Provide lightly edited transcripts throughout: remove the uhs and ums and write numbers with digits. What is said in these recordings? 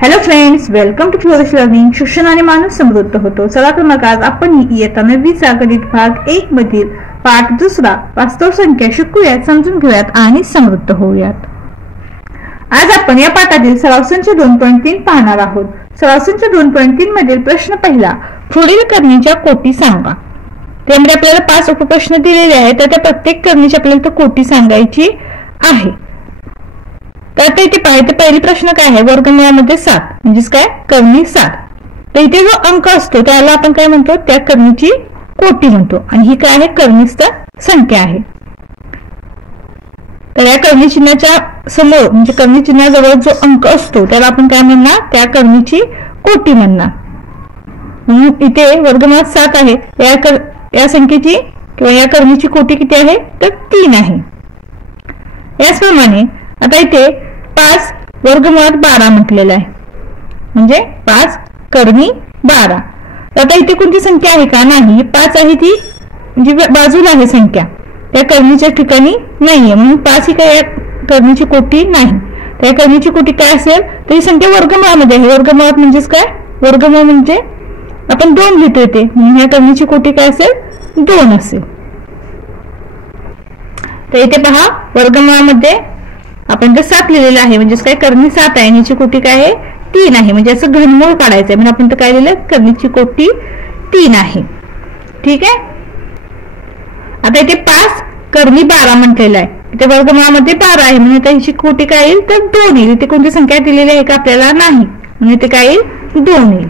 Hello friends, welcome to flourish learning. शिक्षण आणि माणूस समृद्ध होतो. चला तर मग आज आपण इयत्ता 9वीचा गणित भाग 1 मधील पाठ 2 वास्तव संख्या शिकूयात, समजून घेऊयात आणि समृद्ध होऊयात. आज आपण या पाठातील सराव संच 2.3 पाहणार आहोत. सराव संच 2.3 मधील प्रश्न पहिला, पुढील करणीच्या कोटी सांगा. त्यामध्ये आपल्याला 5 उपप्रश्न दिलेले आहेत, तर त्या प्रत्येक करणीची आपल्याला कोटी सांगायची आहे. तर इथे पाहिजे पहिली प्रश्न काय आहे, वर्गमूळामध्ये 7 म्हणजेच काय, करणी 7. तर इथे जो अंक असतो त्याला आपण काय म्हणतो, त्या करणीची कोटी म्हणतो. आणि ही काय आहे, करणीस्थ संख्या आहे. तर या करणी चिन्हाच्या समोर म्हणजे करणी चिन्हाजवळ जो अंक असतो त्याला आपण काय म्हणणार, त्या करणीची कोटी म्हणणार. म्हणून इथे वर्गमूळात 7 आहे, या संख्येची किंवा या करणीची कोटी किती आहे, तर 3 आहे. याचप्रमाणे आता इथे 5 वर्गमूळात 12 म्हटलेलं आहे, म्हणजे 5 करणी 12. आता इथे कोणती संख्या आहे का, नाही. 5 आहे ती म्हणजे बाजूला आहे संख्या, त्या करणीच्या ठिकाणी नाहीये, म्हणून 5 ही काय करणीची कोटी नाही. त्या करणीची कोटी काय असेल, तर ही संख्या वर्गमूळामध्ये आहे. वर्गमूळात म्हणजेच काय, वर्गमूळ म्हणजे आपण 2 लिहितो येते, म्हणून या करणीची कोटी काय असेल, 2 असेल. तर इथे पहा, वर्गमूळामध्ये आपण जर 7 लिहिलेलं आहे, म्हणजेच काय, करणी 7 आहे, याची कोटी काय आहे, 3 आहे. म्हणजे असं घनमूळ काढायचंय, म्हणजे आपण तर काय लिहिलं, करणीची कोटी 3 आहे. ठीक आहे. आता इथे 5 करणी 12 म्हटलेलं आहे, इथे वर्गमूळामध्ये 12 आहे, म्हणजे त्याची कोटी काय येईल, तर 2 येईल. इथे कोणती संख्या दिलेली आहे का आपल्याला, नाही, म्हणजे इथे काय येईल, 2 येईल.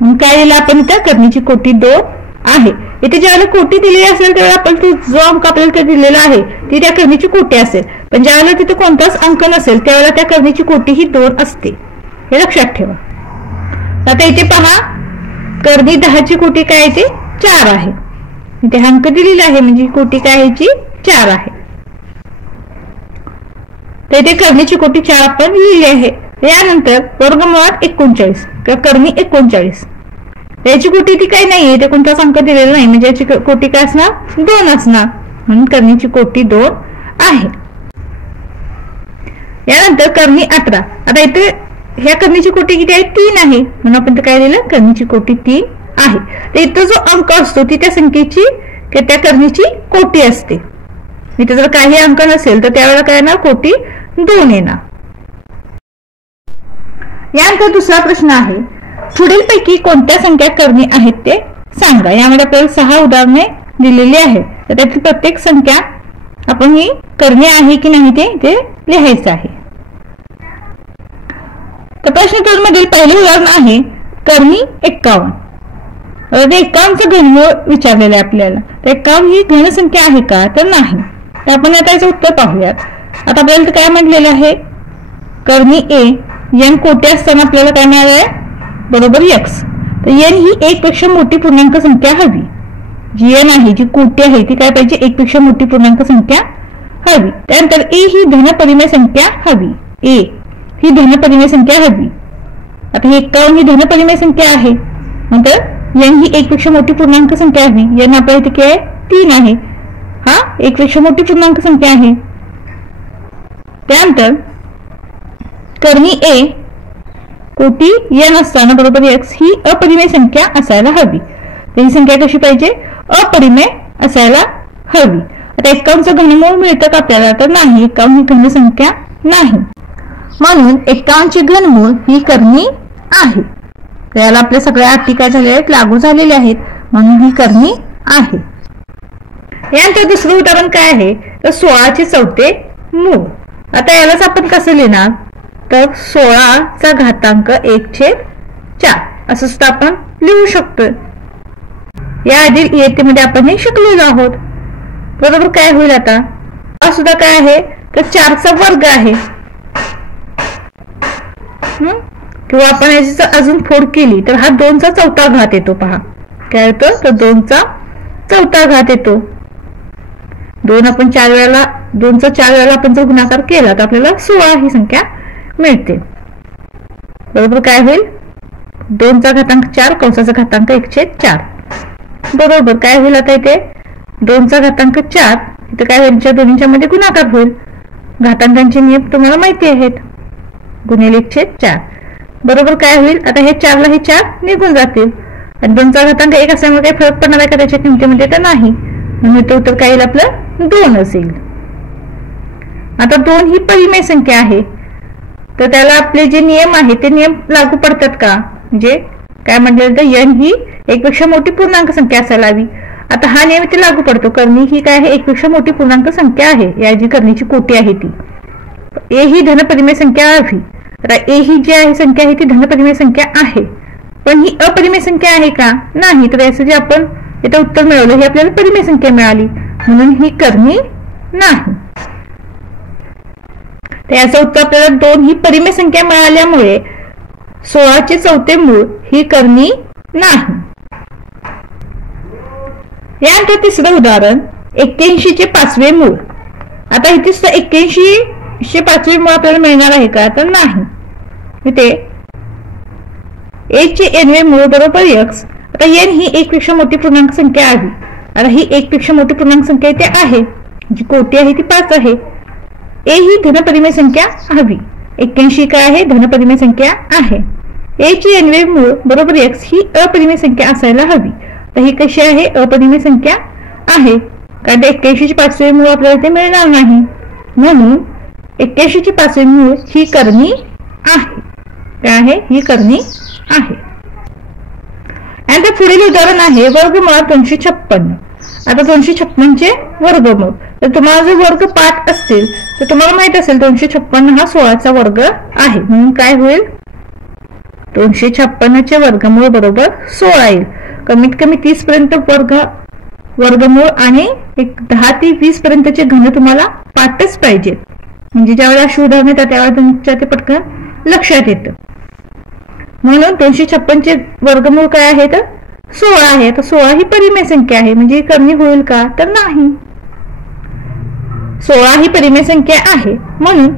मग काय येईल, आपण इथं करणीची कोटी 2 आहे. इथे ज्यावेळेला कोटी दिलेली असेल त्यावेळेला आपण जो अंक आपल्याला दिलेला आहे ती त्या करणीची कोटी असेल, पण ज्यावेळेला तिथे कोणताच अंक नसेल त्यावेळेला त्या करणीची कोटी ही 2 असते, हे लक्षात ठेवा. आता इथे पहा, करणी 10ची कोटी काय आहे, ते 4 आहे. इथे अंक दिलेला आहे, म्हणजे कोटी काय आहे, 4 आहे. तर इथे करणीची कोटी 4 आपण लिहिली आहे. यानंतर वर्गमूळात 39 किंवा करणी 39, याची कोटी ती काही नाहीये, ते कोणताच अंक दिलेला नाही, म्हणजे याची कोटी काय असणार, 2 असणार, म्हणून करणीची कोटी 2 आहे. यानंतर करणी 18. आता इथे ह्या करणीची कोटी किती आहे, 3 आहे, म्हणून आपण काय लिहिलं, करणीची कोटी 3 आहे. तर इथं जो अंक असतो ती त्या संख्येची किंवा त्या करणीची कोटी असते. इथे जर काही अंक नसेल तर त्यावेळेला काय येणार, कोटी 2 येणार. यानंतर दुसरा प्रश्न आहे, पुढीलपैकी कोणत्या संख्या करणी आहेत ते सांगा. यामध्ये आपल्याला 6 उदाहरणे दिलेली आहेत, तर त्यातील प्रत्येक संख्या आपण ही करणी आहे की नाही ते लिहायचं आहे. तर प्रश्न 2 मधील पहिले उदाहरण आहे करणी 51. 51चं घनमूळ विचारलेलं आहे आपल्याला. तर 51 ही घनसंख्या आहे का, तर नाही. तर आपण आता याचं उत्तर पाहूयात. आता आपल्याला काय म्हटलेलं आहे, करणी ए n कोटी असताना आपल्याला काय मिळालं आहे, बरोबर x. तर n ही 1 पेक्षा मोठी पूर्णांक संख्या हवी. जी n आहे, जी कोटी आहे, ती काय पाहिजे, 1 पेक्षा मोठी पूर्णांक संख्या हवी. त्यानंतर a ही धनपरिमेय संख्या हवी. a ही धनपरिमेय संख्या हवी. आता हे 51 ही धनपरिमेय संख्या आहे, नंतर n ही 1 पेक्षा मोठी पूर्णांक संख्या हवी. n आपल्या इथे काय आहे, 3 आहे, हा 1 पेक्षा मोठी पूर्णांक संख्या आहे. त्यानंतर करणी a कोटी n असताना बरोबर x ही अपरिमेय संख्या असायला हवी. तर ही संख्या कशी पाहिजे, अपरिमेय असायला हवी. आता 51चं घनमूळ मिळतं का आपल्याला, तर नाही. 51 ही घन संख्या नाही, म्हणून 51ची घनमूळ ही करणी आहे. याला आपल्या सगळ्या अटी काय झालेल्या आहेत, लागू झालेल्या आहेत, म्हणून ही करणी आहे. यानंतर दुसरं उदाहरण काय आहे, तर 16चे चौथे मूळ. आता यालाच आपण कसं लिहिणार, तर 16चा घातांक 1/4 असं सुद्धा आपण लिहू शकतो. या आधी इयत्तेमध्ये आपण हे शिकलेलो आहोत. बरोबर काय होईल, आता हा सुद्धा काय आहे, तर 4चा वर्ग आहे. किंवा आपण याची अजून फोड केली तर हा 2चा चौथा घात येतो. पहा काय येतो, तर 2चा चौथा घात येतो. 2 आपण 4 वेळेला, 2चा 4 वेळेला आपण जर गुणाकार केला तर आपल्याला 16 ही संख्या मिळते. बरोबर काय होईल, 2चा घातांक 4 कंसाचा घातांक 1/4. बरोबर काय होईल, आता इथे 2चा घातांक 4, इथे काय होईल, दोन्हीच्या मध्ये गुणाकार होईल. घातांकांचे नियम तुम्हाला माहिती आहेत. गुणिले 1/4 बरोबर काय होईल? आता हे 4 ला हे 4 निघून जातील आणि 2चा घातांक 1 असल्यामुळे काही फरक पडणार आहे का त्याच्या किमतीमध्ये? तर नाही, म्हणून इथं उत्तर काय येईल आपलं? 2 असेल. आता 2 ही परिमेय संख्या आहे, तर त्याला आपले जे नियम आहे ते नियम लागू पडतात का? म्हणजे काय म्हटलं तर n ही 1 पेक्षा मोठी पूर्णांक संख्या असायला हवी. आता हा नियम इथे लागू पडतो. कर्णी ही काय आहे? 1 पेक्षा मोठी पूर्णांक संख्या आहे. या जी कर्णीची कोटी आहे ती a ही धनपरिमेय संख्या हवी. आता a ही जी आहे संख्या आहे ती धनपरिमेय संख्या आहे, पण ही अपरिमेय संख्या आहे का? नाही. तर याचं जे आपण इथं उत्तर मिळवलं ही आपल्याला परिमेय संख्या मिळाली, म्हणून ही कर्णी नाही. तर याचं उत्तर आपल्याला 2 ही परिमेय संख्या मिळाल्यामुळे 16चे चौथे मूळ ही कर्णी नाही. यानंतर तिसरं उदाहरण 81चे 5वे मूळ. आता इथे 81चे 5वे मूळ आपल्याला मिळणार आहे का? तर नाही. इथे a चे nवे मूळ बरोबर x. आता n ही 1 पेक्षा मोठी पूर्णांक संख्या आहे. आता ही 1 पेक्षा मोठी पूर्णांक संख्या इथे आहे, जी कोटी आहे ती 5 आहे. a ही धनपरिमेय संख्या हवी. 81 काय आहे? धनपरिमेय संख्या आहे. a ची nवे मूळ बरोबर x ही अपरिमेय संख्या असायला हवी. तर ही कशी आहे? अपरिमेय संख्या आहे, कारण 81चे 5वे मूळ आपल्याला ते मिळणार नाही, म्हणून 81चे 5वे मूळ ही कर्णी आहे. काय आहे? ही कर्णी आहे. आणि पुढील उदाहरण आहे वर्गमुळात 256. आता 256चे वर्गमूळ. तर तुम्हाला जर वर्ग पाठ असतील तर तुम्हाला माहित असेल 256 हा 16चा वर्ग आहे, म्हणून काय होईल? 256चे वर्गमूळ बरोबर 16 येईल. कमीत कमी 30 पर्यंत वर्गमूळ आणि 10 ते 20 पर्यंतचे घन तुम्हाला पाठच पाहिजे, म्हणजे ज्यावेळेला अशी उदाहरण येतात त्यावेळेला तुमच्या ते पटकन लक्षात येतं. म्हणून 256चे वर्गमूळ काय आहे? तर 16 आहे. तर 16 ही परिमेय संख्या आहे, म्हणजे कर्णी होईल का? तर नाही. 16 ही परिमेय संख्या आहे, म्हणून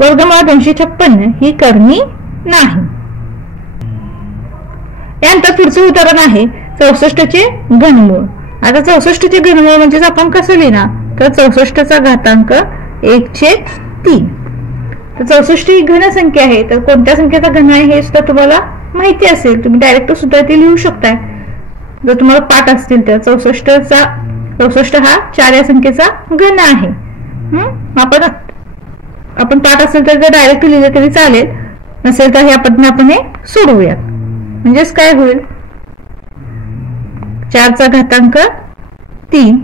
वर्गमूळ 256 ही कर्णी नाही. यानंतर पुढचं उदाहरण आहे 64चे घनमूळ. आता 64चे घनमूळ म्हणजे आपण कसं लिहिणार? तर 64चा घातांक 1/3. तर 64 ही घन संख्या आहे, तर कोणत्या संख्येचा घन आहे हे सुद्धा तुम्हाला माहिती असेल. तुम्ही डायरेक्ट सुद्धा ते लिहू शकताय जर तुम्हाला पाठ असतील तर. 64 हा 4 या संख्येचा घन आहे. आपण पाठ असेल तर डायरेक्ट लिहिलं तरी चालेल, नसेल तर ह्या पद्धतीने आपण हे सोडवूयात. म्हणजेच काय होईल? 4चा घातांक 3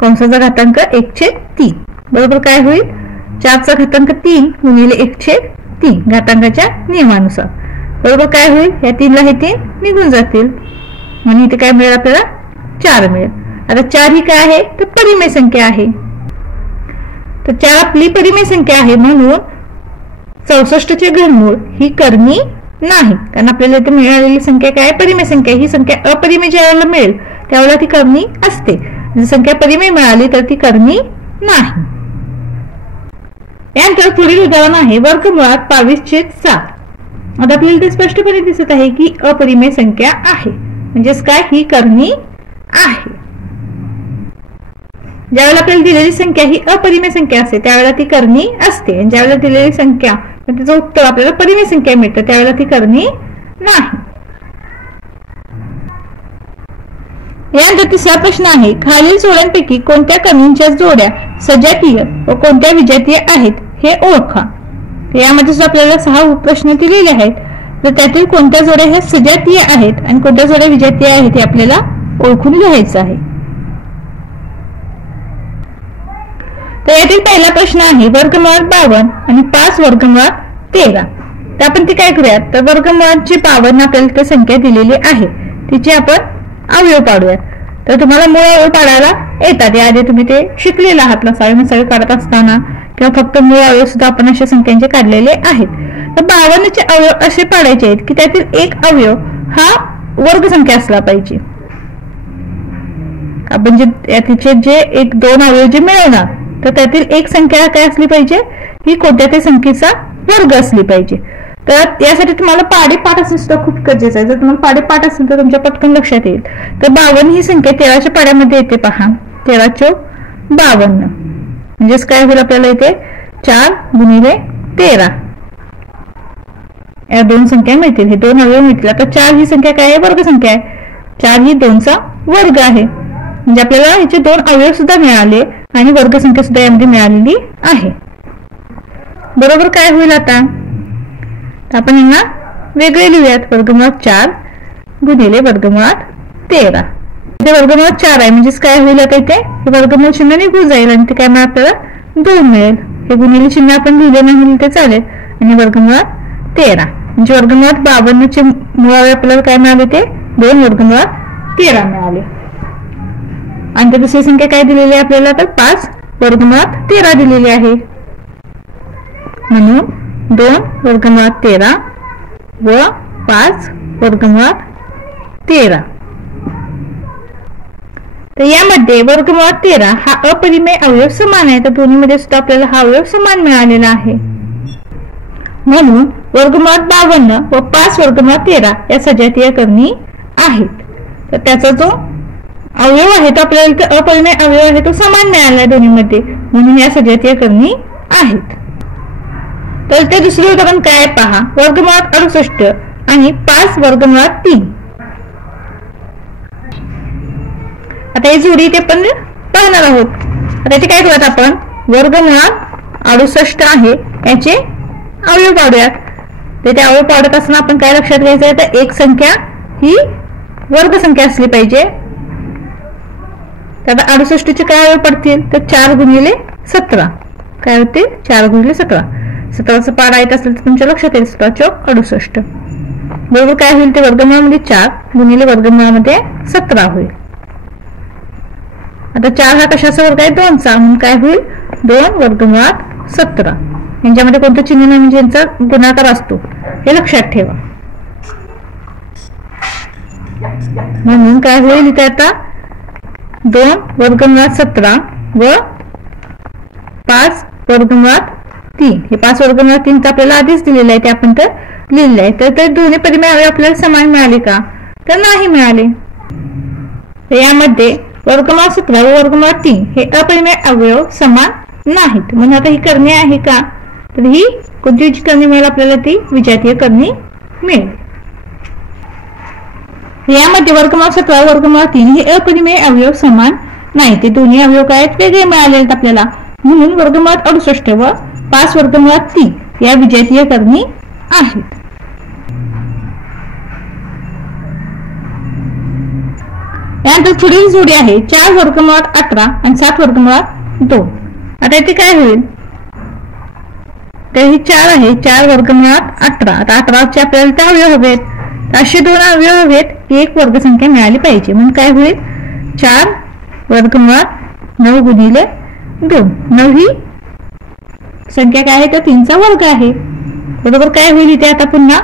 कंसाचा घातांक 1/3 बरोबर काय होईल? 4चा घातांक 3 गुणिले 1/3 घातांकाच्या नियमानुसार बरोबर काय होईल? या 3 ला हे 3 निघून जातील, म्हणून इथे काय मिळेल आपल्याला? 4 मिळेल. आता 4 ही काय आहे? तर परिमेय संख्या आहे. तर 4 आपली परिमेय संख्या आहे, म्हणून 64चे घनमूळ ही कर्णी नाही, कारण आपल्याला इथे मिळालेली संख्या काय? परिमेय संख्या. ही संख्या अपरिमेय ज्यावेळेला मिळेल त्यावेळेला ती कर्णी असते. जर संख्या परिमेय मिळाली तर ती कर्णी नाही. यानंतर पुढील उदाहरण आहे वर्गमुळात 22/7. आता आपल्याला ते स्पष्टपणे दिसत आहे की अपरिमेय संख्या आहे, म्हणजेच काय? ही कर्णी आहे. ज्यावेळेला आपल्याला दिलेली संख्या ही अपरिमेय संख्या असते त्यावेळेला ती कर्णी असते, आणि ज्यावेळेला दिलेली संख्या त्याचं उत्तर आपल्याला परिमेय संख्या मिळतं त्यावेळेला ती कर्णी नाही. यानंतर तिसरा प्रश्न आहे खालील जोड्यांपैकी कोणत्या कर्णींच्या जोड्या सजातीय व कोणत्या विजातीय आहेत हे ओळखा. यामध्ये सुद्धा आपल्याला 6 प्रश्न दिलेले आहेत, तर त्यातील कोणत्या जोड्या ह्या सजातीय आहेत आणि कोणत्या जोड्या विजातीय आहेत हे आपल्याला ओळखून लिहायचं आहे. तर यातील पहिला प्रश्न आहे वर्गमुळात 52 आणि 5 वर्गमुळात 13. तर आपण ते काय करूयात? तर वर्गमुळात 52 आपल्याला तर संख्या दिलेली आहे तिचे आपण अवयव पाडूयात. तर तुम्हाला मूळ अवयव पाडायला येतात, याआधी तुम्ही ते शिकलेला आहात लसावी काढत असताना, किंवा फक्त मूळ अवयव सुद्धा आपण अशा संख्यांचे काढलेले आहेत. तर 52चे अवयव असे पाडायचे आहेत की त्यातील एक अवयव हा वर्गसंख्या असला पाहिजे. आपण जे 1-2 अवयव जे मिळवणार तर त्यातील एक संख्या काय असली पाहिजे? ही कोणत्या तरी संख्येचा वर्ग असली पाहिजे. तर यासाठी तुम्हाला पाडेपाठ असणे सुद्धा खूप गरजेचं आहे. जर तुम्हाला पाडेपाठ असेल तर तुमच्या पटकन लक्षात येईल. तर 52 ही संख्या 13च्या पाड्यामध्ये येते. पहा 13×52 म्हणजेच काय होईल आपल्याला इथे 4 गुणिले 13 या दोन संख्या मिळतील, हे दोन अवयव मिळतील. आता 4 ही संख्या काय आहे? वर्ग संख्या आहे. 4 ही 2चा वर्ग आहे, म्हणजे आपल्याला ह्याचे दोन अवयव सुद्धा मिळाले आणि वर्ग संख्या सुद्धा यामध्ये मिळालेली आहे. बरोबर काय होईल आता? आपण यांना वेगळे लिहूयात. वर्गमुळात 4 गुणिले वर्गमुळात 13. इथे वर्गमुळात 4 आहे, म्हणजेच काय होईल आता? इथे वर्गमूळ चिन्ह निघून जाईल आणि ते काय मिळेल आपल्याला? 2 मिळेल. हे गुणिले चिन्ह आपण लिहिले नाही ते चालेल. आणि वर्गमुळात 13 म्हणजे वर्गमुळात 52चे मुळावे आपल्याला काय मिळाले? ते 2 वर्गमुळात 13 मिळाले. आणि ते दुसरी संख्या काय दिलेली आहे आपल्याला? तर 5 वर्गमुळात 13 दिलेली आहे. म्हणून 2 वर्गमुळात 13 व 5 वर्गमुळात 13. तर यामध्ये वर्गमुळात 13 हा अपरिमेय अवयव समान आहे, तर दोन्हीमध्ये सुद्धा आपल्याला हा अवयव समान मिळालेला आहे. म्हणून वर्गमुळात 52 व 5 वर्गमुळात 13 या सजातीय करणी आहेत. तर त्याचा जो अवयव आहे तो आपल्याला इथे अपरिमेय अवयव आहे तो समान मिळाला आहे दोन्हीमध्ये, म्हणून या सजातीय करणी आहेत. तर ते दुसरे उदाहरण काय पहा. वर्गमुळात 68 आणि 5 वर्गमुळात 3. आता ही जोडी इथे पण पाहणार आहोत. आता इथे काय करूयात आपण? वर्गमुळात 68 आहे याचे अवयव पाडूयात. तर ते अवयव पाडत असताना आपण काय लक्षात घ्यायचं आहे? तर एक संख्या ही वर्ग संख्या असली पाहिजे. तर आता 68चे काय अवयव पडतील? तर 4 गुणिले 17 काय होते? 4 गुणिले 17. 17चा पाडा येत असेल तर तुमच्या लक्षात येईल 17 चौक 68. बरोबर काय होईल? ते वर्गमुळामध्ये 4 गुणिले वर्गमुळामध्ये 17 होईल. आता 4 हा कशाचा वर्ग आहे? 2चा, म्हणून काय होईल? 2 वर्गमुळात 17. यांच्यामध्ये कोणतं चिन्ह नाही म्हणजे यांचा गुणाकार असतो, हे लक्षात ठेवा. म्हणून काय होईल इथे आता? 2 वर्गमुळात 17 व 5 वर्गमुळात 3. हे 5 वर्गमुळात 3 तर आपल्याला आधीच दिलेलं आहे, ते आपण तर लिहिलेलं आहे. तर ते दोन्ही परिमेय अवयव आपल्याला समान मिळाले का? तर नाही मिळाले. तर यामध्ये वर्गमुळात 17 व वर्गमुळात 3 हे अपरिमेय अवयव समान नाहीत. म्हणून आता ही करणी आहे का? तर ही कोणती करणी मिळेल आपल्याला? ती विजातीय करणी मिळेल. यामध्ये वर्गमुळात 17 वर्गमुळात 3 हे अपरिमेय अवयव समान नाही, ते दोन्ही अवयव काय आहेत? वेगळे मिळाले आहेत आपल्याला. म्हणून वर्गमुळात 68 व 5 वर्गमुळात 3 या विजातीय करणी आहेत. यानंतर पुढील जोडी आहे 4 वर्गमुळात 18 आणि 7 वर्गमुळात 2. आता इथे काय होईल? तर ही 4 आहे, 4 वर्गमुळात 18. आता 18चे आपल्याला ते अवयव हवेत, असे 2 अवयव हवेत, एक वर्गसंख्या मिळाली पाहिजे. म्हणून काय होईल? 4 वर्गमुळात 9 गुणिले 2. 9 ही संख्या काय आहे? तर 3चा वर्ग आहे. बरोबर काय होईल इथे आता पुन्हा?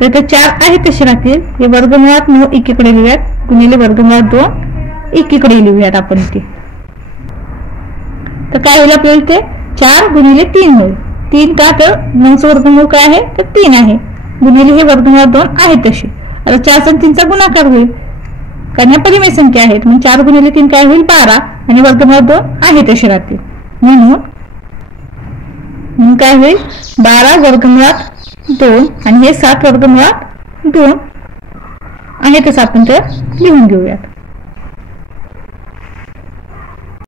तर ते 4 आहे तसे राहतील. हे वर्गमुळात 9 एकीकडे लिहूयात गुणिले वर्गमुळात 2 एकीकडे लिहूयात आपण इथे. तर काय होईल आपल्याला इथे? 4 गुणिले 3 होईल. 3 का? तर 9चं वर्गमूळ काय आहे? तर 3 आहे, गुणिले हे वर्गमुळात 2 आहे तसे. आता 4 आणि 3चा गुणाकार होईल, कारण या परिमेय संख्या आहेत. मग 4 गुणिले 3 काय होईल? 12 आणि वर्गमुळात 2 आहे तसे राहतील. म्हणून काय होईल? 12 वर्गमुळात 2 आणि हे 7 वर्गमुळात 2 आहे तसं आपण तर लिहून घेऊयात.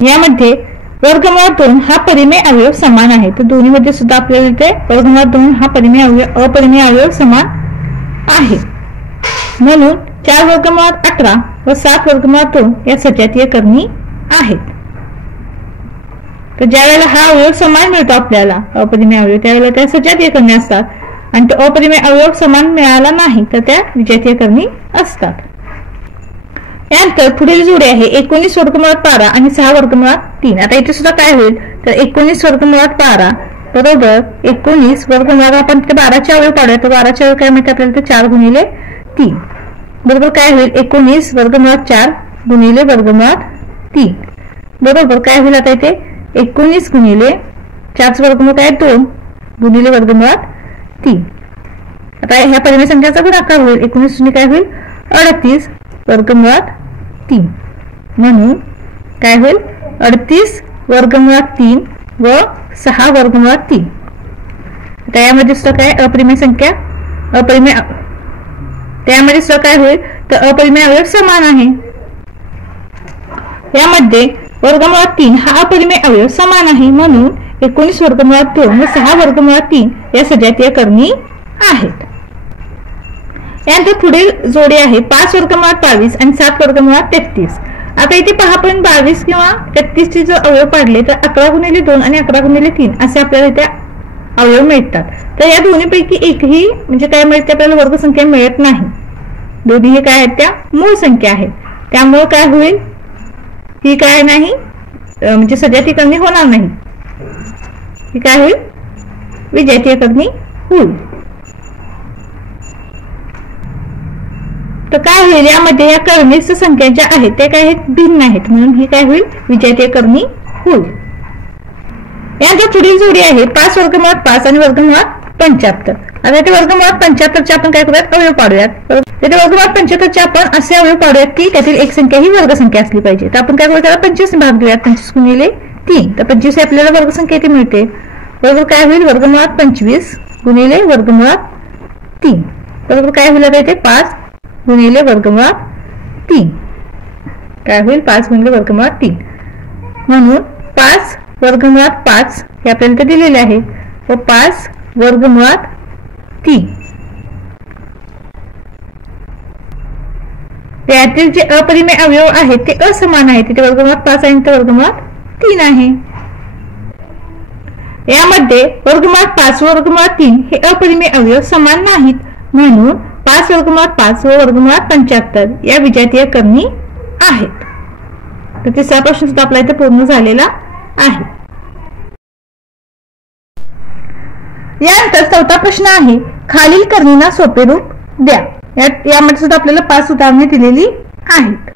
यामध्ये वर्गमुळात 2 हा परिमेय अवयव समान आहे, तर दोन्ही मध्ये सुद्धा आपल्याला इथे वर्गमुळात 2 हा परिमेय अवयव अपरिमेय अवयव समान आहे. म्हणून 4 वर्गमुळात 18 व 7 वर्गमुळात 2 या सजातीय करणी आहेत. तर ज्या वेळेला हा अवयव समान मिळतो आपल्याला अपरिमेय अवयव, त्यावेळेला त्या सजातीय करणी असतात, आणि तो अपरिमेय अवयव समान मिळाला नाही तर त्या विजातीय करणी असतात. यानंतर पुढील जोडी आहे 19 वर्गमुळात 12 आणि 6 वर्गमुळात 3. आता इथे सुद्धा काय होईल? तर 19 वर्गमुळात 12 बरोबर 19 वर्गमुळात आपण ते 12चे अवयव पाडूया. तर 12चे अवयव काय मिळते आपल्याला? तर 4 गुणिले 3 बरोबर काय होईल? 19 वर्गमुळात 4 गुणिले वर्गमुळात 3 बरोबर काय होईल? आता इथे 19 गुणिले 4चं वर्गमूळ काय? 2 गुणिले वर्गमुळात 3. आता ह्या परिमेय संख्याचा गुणाकार होईल. 19 काय होईल? 38 वर्गमुळात 3. म्हणून काय होईल? 38 वर्गमुळात 3 व 6 वर्गमुळात 3. आता यामध्ये सुद्धा काय अपरिमेय संख्या अपरिमेय, त्यामध्ये सुद्धा काय होईल तर अपरिमेय अवयव समान आहे. यामध्ये वर्गमुळात 3 हा अपरिमेय अवयव समान आहे, म्हणून 19 वर्गमुळात 2 व 6 वर्गमुळात 3 या सजातीय करणी आहेत. यानंतर पुढील जोडी आहे 5 वर्गमुळात 22 आणि 7 वर्गमुळात 33. आता इथे पहा आपण 22 किंवा 33 चे जर अवयव पाडले तर 11 गुणिले 2 आणि 11 गुणिले 3 असे आपल्याला इथे अवयव मिळतात. तर या दोन्हीपैकी एकही म्हणजे काय मिळते आपल्याला वर्गसंख्या मिळत नाही. दोन्ही हे काय आहेत त्या मूळ संख्या आहेत. त्यामुळे काय होईल ही काय नाही म्हणजे सजातीय करणी होणार नाही. ही काय होईल विजातीय करणी होईल. तर काय होईल यामध्ये या करणीच्या संख्या ज्या आहेत ते काय आहेत भिन्न आहेत, म्हणून ही काय होईल विजातीय करणी होईल. यानंतर पुढील जोडी आहे 5 वर्गमुळात 5 आणि वर्गमुळात 75. आता इथे वर्गमुळात 75 चे आपण काय करूयात अवयव पाडूयात. तिथे वर्गमुळात 75 चे आपण असे अवयव पाडूयात की त्यातील एक संख्या ही वर्गसंख्या असली पाहिजे. तर आपण काय करूया त्याला 25 भाग देऊयात. 25 गुणिले 3 तर 25 आपल्याला वर्गसंख्या इथे मिळते. बरोबर काय होईल वर्गमुळात 25 गुणिले वर्गमुळात 3. बरोबर काय होईल आता इथे 5 गुणिले वर्गमुळात 3 काय होईल 5 गुणिले वर्गमुळात 3. म्हणून 5 वर्गमुळात 5 हे आपल्याला दिलेले आहे व 5 वर्गमुळात 3 यातील जे अपरिमेय अवयव आहेत ते असमान आहेत. तिथे वर्गमुळात 5 आहे तर वर्गमुळात 3 आहे. यामध्ये वर्गमुळात 5 व वर्गमुळात 3 हे अपरिमेय अवयव समान नाहीत, म्हणून 5 वर्गमुळात 5 व वर्गमुळात 75 या विजातीय करणी आहेत. तर तिसरा प्रश्न सुद्धा आपला इथे पूर्ण झालेला आहे. यानंतर चौथा प्रश्न आहे खालील करणींना सोपे रूप द्या. यामध्ये सुद्धा आपल्याला 5 उदाहरणे दिलेली आहेत.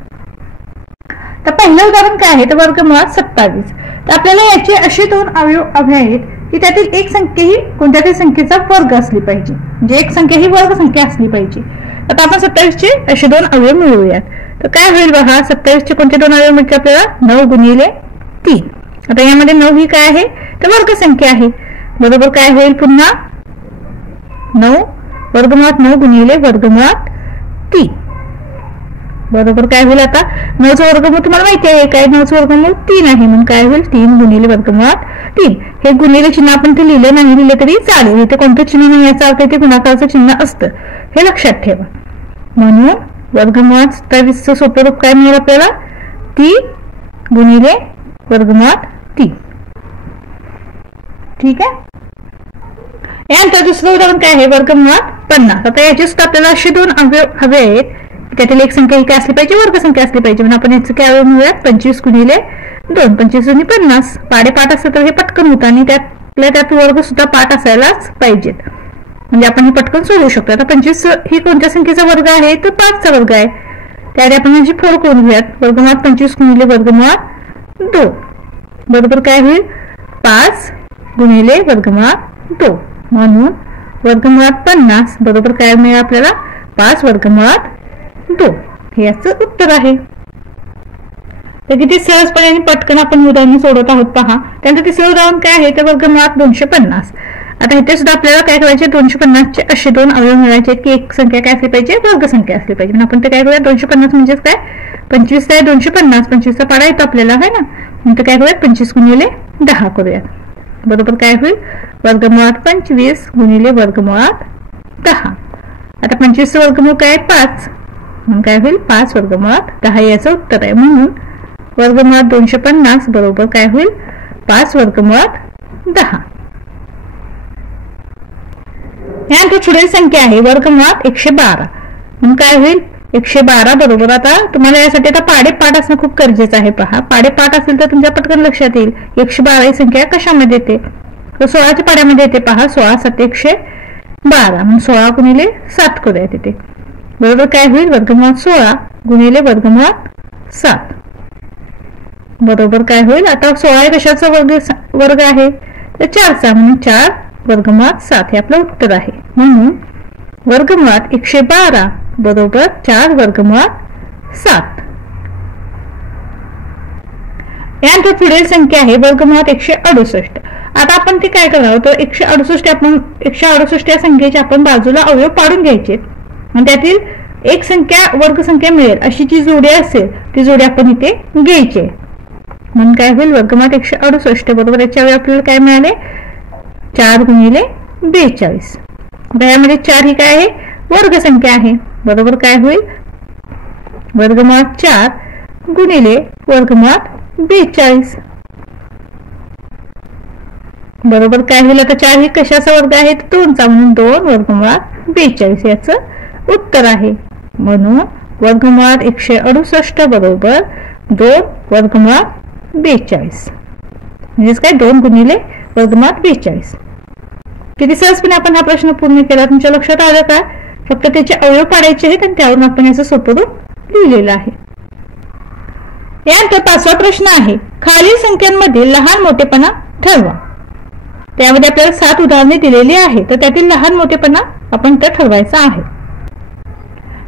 तर पहिलं उदाहरण काय आहे तर वर्गमुळात 27. तर आपल्याला याचे असे 2 अवयव हवे आहेत की त्यातील एक संख्या ही कोणत्या तरी संख्येचा वर्ग असली पाहिजे, म्हणजे एक संख्या ही वर्ग संख्या असली पाहिजे. आता आपण 27 चे असे 2 अवयव मिळवूयात. तर काय होईल बघा 27 चे कोणते 2 अवयव मिळतील आपल्याला 9 गुणिले 3. आता यामध्ये 9 ही काय आहे तर वर्ग संख्या आहे. बरोबर काय होईल पुन्हा 9 वर्गमुळात 9 गुणिले वर्गमुळात 3. बरोबर काय होईल आता 9 चा वर्गमूळ तुम्हाला माहिती आहे काय 9 चा वर्गमूळ 3 आहे, म्हणून काय होईल 3 गुणिले वर्गमुळात 3. हे गुणिले चिन्ह आपण ते लिहिलं नाही लिहिले तरी चालेल, इथे कोणतं चिन्ह नाही याचा अर्थ इथे गुणाकाराचं चिन्ह असतं हे लक्षात ठेवा. म्हणून वर्गमुळात 27 चं सोपे रूप काय मिळेल आपल्याला 3 गुणिले वर्गमुळात 3. ठीक आहे. यानंतर दुसरं उदाहरण काय आहे वर्गमुळात 50. आता याचे सुद्धा आपल्याला असे 2 अवयव हवे आहेत, त्यातील एक संख्या ही काय असली पाहिजे वर्ग संख्या असली पाहिजे, म्हणून आपण याचे काय अवयव मिळूयात 25 गुणिले 2. 25 आणि 50 पाडे पाठ असतं तर हे पटकन होतं आणि त्यात वर्ग सुद्धा पाठ असायलाच पाहिजेत, म्हणजे आपण हे पटकन सोडवू शकतो. आता 25 ही कोणत्या संख्येचा वर्ग आहे तर 5 चा वर्ग आहे. त्याआधी आपण याची 4 करून घेऊयात. वर्गमुळात 25 गुणिले वर्गमुळात 2. बरोबर काय होईल 5 गुणिले वर्गमुळात 2. म्हणून वर्गमुळात 50 बरोबर काय मिळेल आपल्याला 5 वर्गमुळात 2. हे याचं उत्तर आहे. तर किती सहजपणे आणि पटकन आपण उदाहरण सोडवत आहोत पहा. त्यानंतर तिसरं उदाहरण काय आहे तर वर्गमुळात 250. आता इथे सुद्धा आपल्याला काय करायचे 250 चे असे 2 अवयव मिळायचे की एक संख्या काय असली पाहिजे वर्ग संख्या असली पाहिजे. आपण ते काय करूया 250 म्हणजे काय 25 आहे 250 25 चा पाडा येतो आपल्याला है ना, नंतर काय करूया 25 गुणिले 10 करूयात. बरोबर काय होईल वर्गमुळात 25 गुणिले वर्गमुळात 10. आता 25 वर्गमूळ काय 5 म्हणून काय होईल 5 वर्गमुळात 10 याचं उत्तर आहे. म्हणून वर्गमुळात 250 बरोबर काय होईल 5 वर्गमुळात 10. यानंतर पुढील संख्या आहे वर्गमुळात 112. म्हणून काय होईल 112 बरोबर. आता तुम्हाला यासाठी आता पाडे पाठ असणं खूप गरजेचं आहे. पहा पाडे पाठ असेल तर तुमच्या पटकन लक्षात येईल 112 ही संख्या कशामध्ये येते तर 16च्या पाड्यामध्ये येते. पहा 16 7 112 म्हणून 16 गुणिले 7 करूया तिथे. बरोबर काय होईल वर्गमुळात 16 गुणिले वर्गमुळात 7. बरोबर काय होईल आता 16 कशाचा वर्ग आहे तर 4चा, म्हणून 4 वर्गमुळात 7 हे आपलं उत्तर आहे. म्हणून वर्गमुळात 112 बरोबर 4 वर्गमुळात 7. यानंतर पुढील संख्या आहे वर्गमुळात 168. आता आपण ते काय करणार तर 168 आपण 168 या संख्येचे आपण बाजूला अवयव पाडून घ्यायचे आणि त्यातील एक संख्या वर्गसंख्या मिळेल अशी जी जोडी असेल ती जोडी आपण इथे घ्यायची. म्हणून काय होईल वर्गमुळात 168 बरोबर याच्या वेळी आपल्याला काय मिळाले 4 गुणिले 42. यामध्ये 4 ही काय आहे वर्गसंख्या आहे बरोबर काय होईल वर्गमुळात 4 गुणिले वर्गमुळात 42 बरोबर काय होईल. आता 4 ही कशाचा वर्ग आहे 2चा म्हणून 2 वर्गमुळात 42 याचं उत्तर आहे. म्हणून वर्गमुळात 168 बरोबर 2 वर्गमुळात 42 म्हणजेच काय 2 गुणिले वर्गमुळात 42. किती सहजपणे आपण हा प्रश्न पूर्ण केला तुमच्या लक्षात आलं का. फक्त त्याचे अवयव पाडायचे आहेत आणि त्यावरून आपण याचं सोपं रूप लिहिलेलं आहे. यानंतर 5वा प्रश्न आहे खालील संख्यांमध्ये लहान मोठेपणा ठरवा. त्यामध्ये आपल्याला 7 उदाहरणे दिलेली आहेत तर त्यातील लहान मोठेपणा आपण तर ठरवायचा आहे.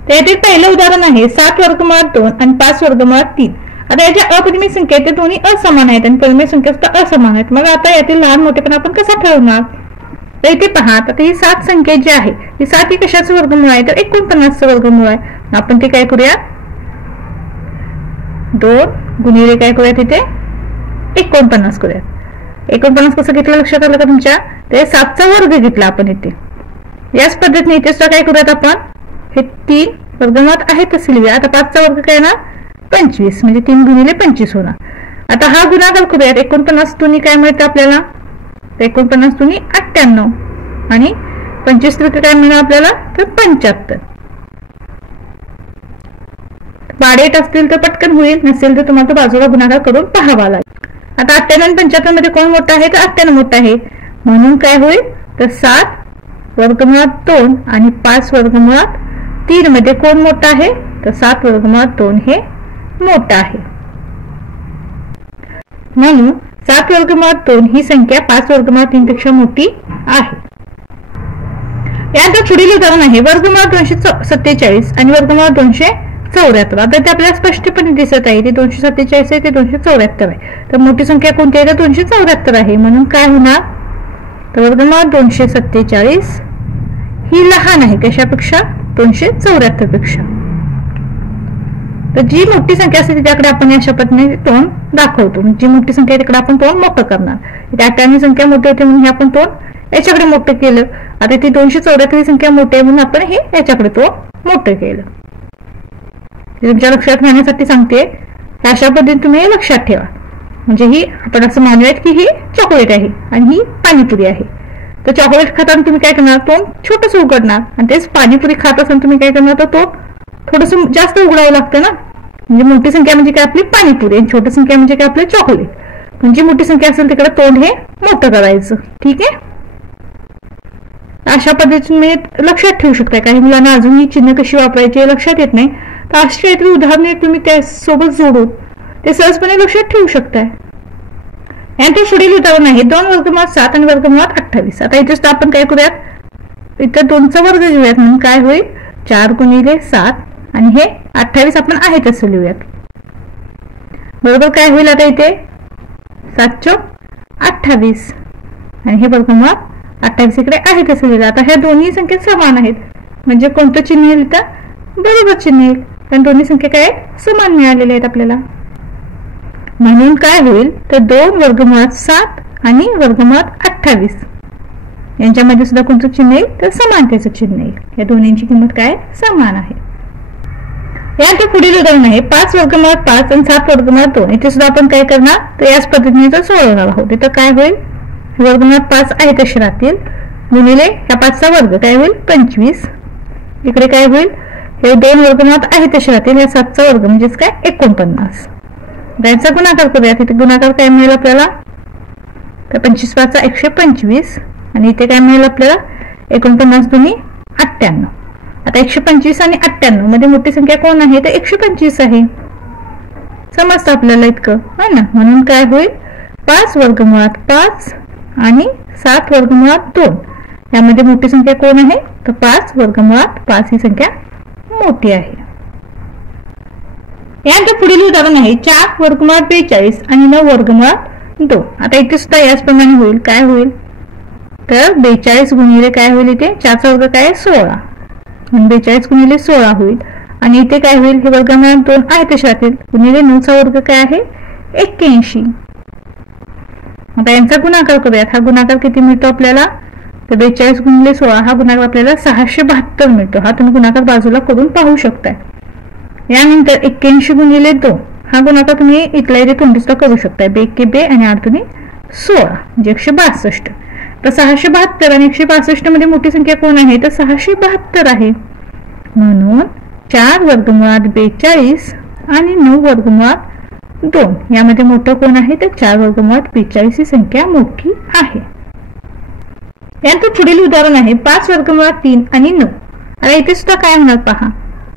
त्यातील पहिलं उदाहरण आहे 7 वर्गमुळात 2 आणि 5 वर्गमुळात 3. आता याच्या अपरिमेय संख्या ते दोन्ही असमान आहेत आणि परिमेय संख्या सुद्धा असमान आहेत. मग आता यातील लहान मोठेपणा आपण कसा ठरवणार तर इथे पहा आता ही 7 संख्या जी आहे ही 7 ही कशाचं वर्गमूळ आहे तर 49चं वर्गमूळ आहे. आपण ते काय करूया 2 गुणिले काय करूया तिथे 49 करूया. 49 कसं घेतलं लक्षात आलं का तुमच्या ते 7चा वर्ग घेतला आपण इथे. याच पद्धतीने इथे सुद्धा काय करूयात आपण हे 3 वर्गमुळात आहे तसे लिहूया. आता 5चा वर्ग काय ना 25 म्हणजे 3 गुणिले 25 होणार. आता हा गुणाकार करूयात 49 दोन्ही काय मिळतं आपल्याला 49 दोन्ही 98 आणि 25 काय मिळणार आपल्याला तर 75. वाढेत असतील तर पटकन होईल नसेल तर तुम्हाला बाजूला गुणाकार करून पाहावा लागेल. आता 98 आणि 75 मध्ये कोण मोठा आहे तर 98 मोठा आहे म्हणून काय होईल तर 7 वर्गमुळात 2 आणि 5 वर्गमुळात 3 मध्ये कोण मोठा आहे तर 7 वर्गमुळात 2 हे मोठा आहे. म्हणून 7 वर्गमुळात 2 ही संख्या 5 वर्गमुळात 3 पेक्षा मोठी आहे. यानंतर पुढील उदाहरण आहे वर्गमुळात 247 आणि वर्गमुळात 274. आता ते आपल्याला स्पष्टपणे दिसत आहे ते 247 आहे ते 274 आहे तर मोठी संख्या कोणती आहे तर 274 आहे. म्हणून काय होणार तर वर्गमुळात 247 ही लहान आहे कशापेक्षा 274 पेक्षा. तर जी मोठी संख्या असते त्याकडे आपण अशा पद्धतीने तोंड दाखवतो. जी मोठी संख्या तिकडे आपण तोंड मोठं करणार. 98 संख्या मोठी होते म्हणून हे आपण तोंड याच्याकडे मोठं केलं. आता ती 274 संख्या मोठी आहे म्हणून आपण हे याच्याकडे तोंड मोठं केलं. तुमच्या लक्षात राहण्यासाठी सांगते अशा पद्धतीने तुम्ही हे लक्षात ठेवा. म्हणजे ही आपण असं मानूयात की ही चॉकलेट आहे आणि ही पाणीपुरी आहे. तर चॉकलेट खाताना तुम्ही काय करणार तोंड छोटंसं उघडणार आणि तेच पाणीपुरी खात असताना तुम्ही काय करणार तर तोंड थोडंसं जास्त उघडावं लागतं ना. म्हणजे मोठी संख्या म्हणजे काय आपली पाणीपुरी आणि छोटी संख्या म्हणजे काय आपलं चॉकलेट. म्हणजे मोठी संख्या असेल तिकडे तोंड हे मोठं करायचं. ठीक आहे अशा पद्धतीने लक्षात ठेवू शकता. काही मुलांना अजून ही चिन्ह कशी वापरायची लक्षात येत नाही तर अशी काहीतरी उदाहरणे तुम्ही त्यासोबत जोडून ते सहजपणे लक्षात ठेवू शकताय. यानंतर पुढील उदाहरण आहे 2 वर्गमुळात 7 आणि वर्गमुळात 28. आता इथे सुद्धा आपण काय करूयात इथं 2चा वर्ग घेऊयात म्हणून काय होईल 4 गुणिले 7 आणि हे 28 आपण आहे तसं लिहूयात. बरोबर काय होईल आता इथे 7 चौक 28 आणि हे वर्गमुळात 28 इकडे आहे तसं लिहिलं. आता ह्या दोन्ही संख्या समान आहेत म्हणजे कोणतं चिन्ह येईल तर बरोबर चिन्ह येईल कारण दोन्ही संख्या काय समान मिळालेल्या आहेत आपल्याला. म्हणून काय होईल तर 2 वर्गमुळात 7 आणि वर्गमुळात 28 यांच्यामध्ये सुद्धा कोणतं चिन्ह येईल तर समानतेचं चिन्ह येईल. या दोन्हींची किंमत काय समान आहे. यानंतर पुढील उदाहरण आहे 5 वर्गमुळात 5 आणि 7 वर्गमुळात 2. इथे सुद्धा आपण काय करणार तर याच पद्धतीने सोडवणार आहोत. इथं काय होईल वर्गमुळात 5 आहे तसे राहतील गुणिले या 5चा वर्ग काय होईल 25. इकडे काय होईल हे 2 वर्गमुळात आहे तसे राहतील या 7चा वर्ग म्हणजेच काय 49. यांचा गुणाकार करूया. तिथे गुणाकार काय मिळेल आपल्याला तर 25 5 125 आणि इथे काय मिळेल आपल्याला 49 दोन्ही 98. आता 125 आणि 98 मध्ये मोठी संख्या कोण आहे तर 125 आहे. समजतं आपल्याला इतकं है ना. म्हणून काय होईल 5 वर्गमुळात 5 आणि 7 वर्गमुळात 2 यामध्ये मोठी संख्या कोण आहे तर 5 वर्गमुळात 5 ही संख्या मोठी आहे. यानंतर पुढील उदाहरण आहे 4 वर्गमुळात 42 आणि 9 वर्गमुळात 2. आता इथे सुद्धा याचप्रमाणे होईल. काय होईल तर 42 गुणिले काय होईल, इथे 4चा वर्ग काय 16, 42 गुणिले 16 होईल. आणि इथे काय होईल, हे वर्गमुळात 2 आहे तसे राहतील, गुणिले 9चा वर्ग काय आहे 81. आता यांचा गुणाकार करूयात. हा गुणाकार किती मिळतो आपल्याला, तर 42 गुणिले 16 हा गुणाकार आपल्याला 672 मिळतो. हा तुम्ही गुणाकार बाजूला करून पाहू शकताय. यानंतर 81 गुणिले 2 हा गुणाकार तुम्ही इथल्या इथे तोंडीसुद्धा करू शकताय. 2 के 2 आणि 8 दुनी 16 म्हणजे 162. तर 672 आणि 162 मध्ये मोठी संख्या कोण आहे, तर 672 आहे. म्हणून 4 वर्गमुळात 42 आणि 9 वर्गमुळात 2 यामध्ये मोठं कोण आहे, तर 4 वर्गमुळात 42 ही संख्या मोठी आहे. यानंतर पुढील उदाहरण आहे 5 वर्गमुळात 3 आणि 9. आता इथे सुद्धा काय होणार पहा,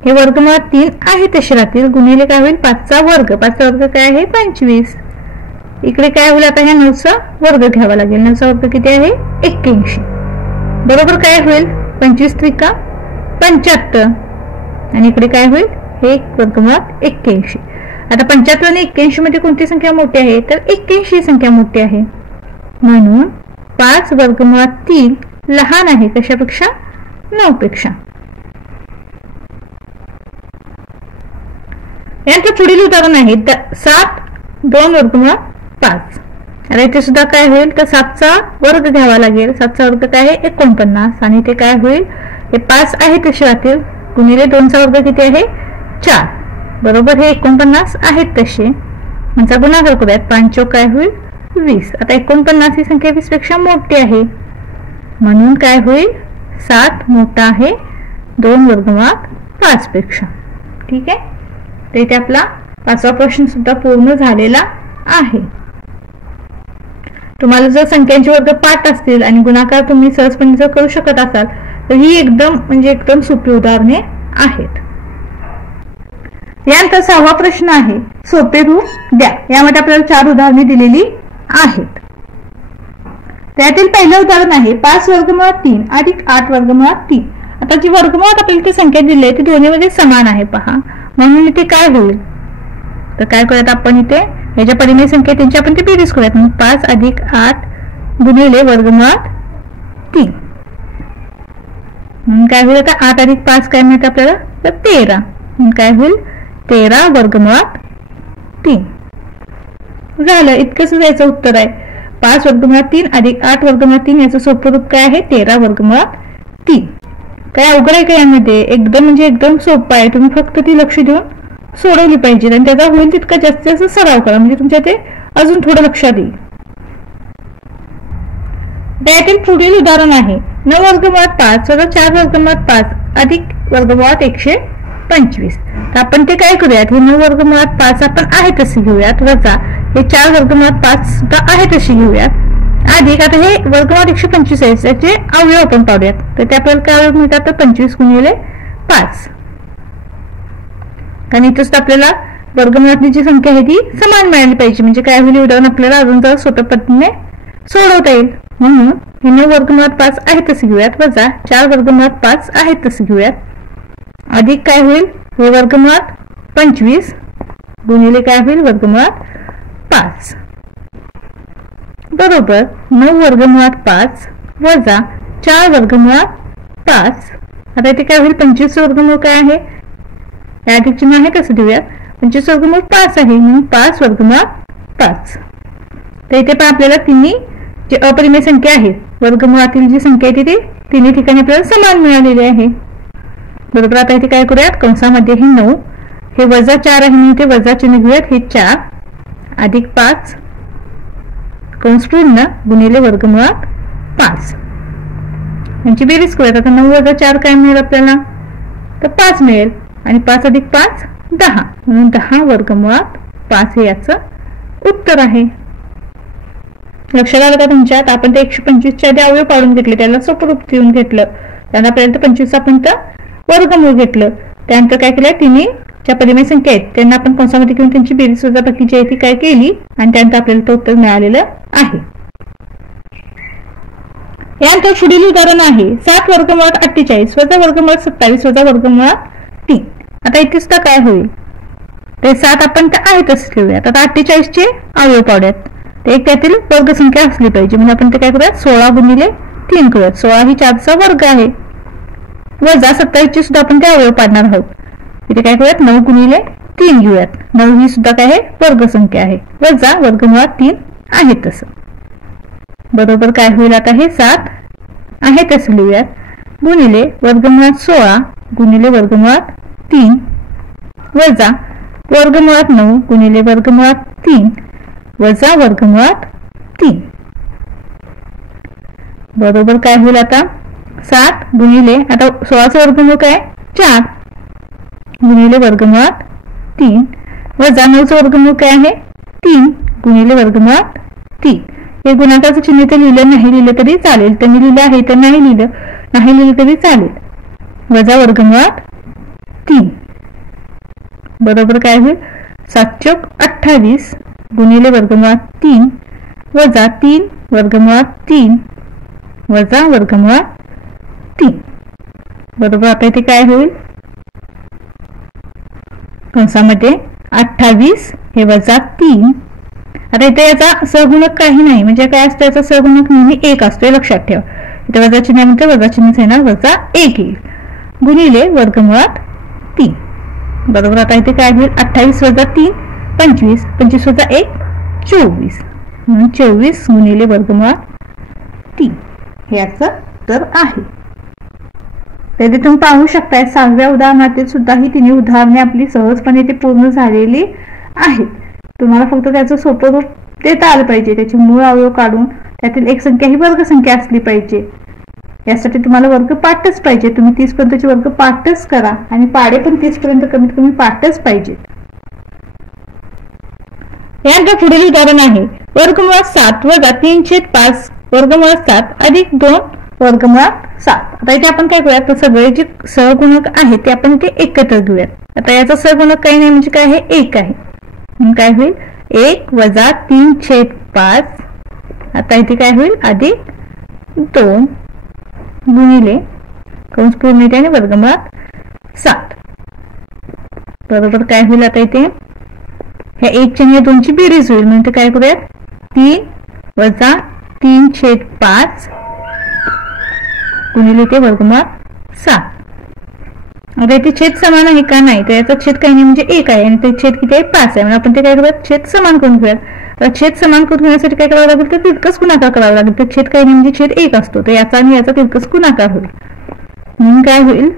हे वर्गमुळात 3 आहे तसे राहतील, गुणिले काय होईल 5चा वर्ग, 5चा वर्ग काय आहे 25. इकडे काय होईल, आता ह्या 9चा वर्ग घ्यावा लागेल. 9चा वर्ग किती आहे 81. बरोबर काय होईल 25 त्रिका 75 आणि इकडे काय होईल हे वर्गमुळात 81. आता 75 आणि 81 मध्ये कोणती संख्या मोठी आहे, तर 81 संख्या मोठी आहे. म्हणून 5 वर्गमुळात 3 लहान आहे कशापेक्षा, 9 पेक्षा. यानंतर पुढील उदाहरण आहे 7 2 वर्गमुळात 5. आता इथे सुद्धा काय होईल, तर 7चा वर्ग घ्यावा लागेल. 7चा वर्ग काय आहे 49 आणि इथे काय होईल, हे 5 आहे तसे राहतील, गुणिले 2चा वर्ग किती आहे 4. बरोबर हे 49 आहेत तसे, म्हणजे गुणाकार करूयात. 5 काय होईल 20. आता 49 ही संख्या 20 पेक्षा मोठी आहे, म्हणून काय होईल 7 मोठा आहे 2 वर्गमुळात 5 पेक्षा. ठीक आहे. तर इथे आपला 5वा प्रश्न सुद्धा पूर्ण झालेला आहे. तुम्हाला जर संख्यांचे वर्ग पाठ असतील आणि गुणाकार तुम्ही सहजपणे जर करू शकत असाल तर ही एकदम सोपी उदाहरणे आहेत. यानंतर 6वा प्रश्न आहे सोपे रूप द्या. यामध्ये आपल्याला 4 उदाहरणे दिलेली आहेत. त्यातील पहिलं उदाहरण आहे 5 वर्गमुळात 3 अधिक 8 वर्गमुळात 3. आता जी वर्गमुळात आपल्याला ती संख्या दिली आहे ती दोन्हीमध्ये समान आहे पहा, म्हणून इथे काय होईल, तर काय करूयात आपण इथे याच्या परिमेय संख्या त्यांची आपण ती बेरीज करूयात. मग 5 अधिक 8 गुणिले वर्गमुळात 3. काय होईल, आता 8 अधिक 5 काय मिळतं आपल्याला, तर 13. काय होईल 13 वर्गमुळात 3. झालं, इतकंच याचं उत्तर आहे. 5 वर्गमुळात 3 अधिक 8 वर्गमुळात 3 याचं सोपं रूप काय आहे 13 वर्गमुळात 3. काय अवघड आहे का यामध्ये, एकदम सोपं आहे. तुम्ही फक्त ती लक्ष देऊन सोडवली पाहिजे आणि त्याचा होईल तितका जास्त सराव करा, म्हणजे तुमच्या ते अजून थोडं लक्षात येईल. त्यातील पुढील उदाहरण आहे 9 वर्गमुळात 5 वजा 4 वर्गमुळात 5 अधिक वर्गमुळात 125. तर आपण ते काय करूयात, हे 9 वर्गमुळात 5 आपण आहे तसे घेऊयात, वजा हे 4 वर्गमुळात 5 सुद्धा आहे तसे घेऊयात, अधिक आता हे वर्गमुळात 125 आहे त्याचे अवयव आपण पाहूयात. तर ते आपल्याला काय अवयव मिळतात, तर 25 गुणिले 5. कारण इथं सुद्धा आपल्याला वर्गमुळातली जी संख्या आहे ती समान मिळाली पाहिजे, म्हणजे काय होईल उदाहरण आपल्याला अजून जरा सोप्या पद्धतीने सोडवता येईल. म्हणून हे 9 वर्गमुळात 5 आहे तसे घेऊयात, वजा 4 वर्गमुळात 5 आहे तसे घेऊयात, अधिक काय होईल हे वर्गमुळात 25 गुणिले काय होईल वर्गमुळात 5 बरोबर 9 वर्गमुळात 5 वजा 4 वर्गमुळात 5. आता इथे काय होईल 25 वर्गमूळ काय आहे, या अधिक चिन्ह आहे कसं देऊयात, 25 वर्गमूळ 5 आहे म्हणून 5 वर्गमुळात 5. तर इथे पण आपल्याला तिन्ही जे अपरिमेय संख्या आहे वर्गमुळातील जी संख्या आहे ती तिन्ही ठिकाणी आपल्याला समान मिळालेली आहे. बरोबर. आता इथे काय करूयात, कंसामध्ये हे 9 हे वजा 4 आहे म्हणून ते वजा चिन्ह घेऊयात, हे 4 अधिक 5 कंस पूर्ण गुणिले वर्गमुळात 5 यांची बेरीज करूयात. आता 9 वजा 4 काय मिळेल आपल्याला, तर 5 मिळेल आणि 5 अधिक 5 10 म्हणून 10 वर्गमुळात 5 हे याचं उत्तर आहे. लक्षात आलं का तुमच्यात, आपण ते 125च्या आधी अवयव पाडून घेतले, त्याला सोपं रूप देऊन घेतलं, त्यानंतर आपल्याला 25 आपण वर्गमूळ घेतलं, त्यानंतर काय केलं तिन्ही ज्या परिमेय संख्या आहेत त्यांना आपण कंसामध्ये घेऊन त्यांची बेरीज वजाबाकी जी आहे ती काय केली आणि त्यानंतर आपल्याला ते उत्तर मिळालेलं आहे. यानंतर पुढील उदाहरण आहे 7 वर्गमुळात 48 वजा वर्गमुळात 27 वजा वर्गमुळात 3. आता इथे सुद्धा काय होईल, ते 7 आपण आहे तसं ठेवूयात. आता 48 चे अवयव पाडूयात. ते एक त्यातील वर्गसंख्या असली पाहिजे. म्हणजे आपण ते काय करूयात 16 गुणिले 3 करूयात. 16 ही 4चा वर्ग आहे. वजा 27 ची सुद्धा आपण ते अवयव पाडणार आहोत. इथे काय करूयात 9 गुणिले 3 घेऊयात. 9 ही सुद्धा काय आहे वर्गसंख्या आहे. वजा वर्गमुळात 3 आहे तसं. बरोबर काय होईल आता हे 7 आहे तसं लिहूयात. गुणिले वर्गमुळात 16 गुणिले वर्गमुळात 3 वजा वर्गमुळात 9 गुणिले वर्गमुळात 3 वजा वर्गमुळात 3. बरोबर काय होईल आता 7 गुणिले आता 16चा वर्गमूळ काय 4 गुणिले वर्गमुळात 3 वजा 9चा वर्गमूळ काय आहे 3 गुणिले वर्गमुळात 3. हे गुणाकाराचं चिन्ह तर लिहिलं नाही लिहिलं तरी चालेल. तर मी लिहिलं आहे तर नाही लिहिलं तरी चालेल. वजा वर्गमुळात 3. बरोबर काय होईल 7×28 गुणिले वर्गमुळात 3 वजा 3 वर्गमुळात 3 वजा वर्गमुळात 3. बरोबर आता इथे काय होईल कंसामध्ये 28 हे वजा 3. आता इथे याचा सहगुणक काही नाही म्हणजे काय असतं याचा सहगुणक नेहमी 1 असतो लक्षात ठेवा. इथे वजा चिन्हामध्ये वजा चिन्ह येणार वजा 1 येईल गुणिले वर्गमुळात 3. बरोबर आता इथे काय होईल 28 वजा 3 25 25 वजा 1 24 म्हणून 24 गुणिले वर्गमुळात 3 हे याचं उत्तर आहे. तर तुम्ही पाहू शकताय 6व्या उदाहरणातील सुद्धा ही तिन्ही उदाहरणे आपली सहजपणे ते पूर्ण झालेली आहेत. तुम्हाला फक्त त्याचं सोपं रूप देता आलं पाहिजे. त्याचे मूळ अवयव काढून त्यातील एक संख्या ही वर्गसंख्या असली पाहिजे. यासाठी तुम्हाला वर्ग पाठच पाहिजे. तुम्ही 30 पर्यंतचे वर्ग पाठच करा आणि पाडे पण 30 पर्यंत कमीत कमी पाठच पाहिजे. यानंतर पुढील उदाहरण आहे वर्गमुळात 7 वजा 3/5 वर्गमुळात 7 अधिक 2 वर्गमुळात 7. आता इथे आपण काय करूयात तर सगळे जे सहगुणक आहेत ते आपण इथे एकत्र घेऊयात. आता याचा सहगुणक काही नाही म्हणजे काय आहे 1 आहे. म्हणून काय होईल 1 वजा 3/5 आता इथे काय होईल अधिक 2 गुणिले कंस पूर्ण येते आणि वर्गमुळात 7. बरोबर काय होईल आता इथे ह्या 1 आणि 2 ची बेरीज होईल म्हणजे काय करूयात 3 वजा 3/5 गुणिले ते वर्गमुळात 7. आता इथे छेद समान आहे का नाही तर याचा छेद काही नाही म्हणजे 1 आहे आणि ते छेद किती आहे 5 आहे. म्हणून आपण ते काय करूयात छेद समान करून घेऊयात. तर छेद समान करून घेण्यासाठी काय करावं लागेल तर तिरकस गुणाकार करावा लागेल. तर छेद काही नाही म्हणजे छेद 1 असतो तर याचा आणि याचा तिरकस गुणाकार होईल. म्हणून काय होईल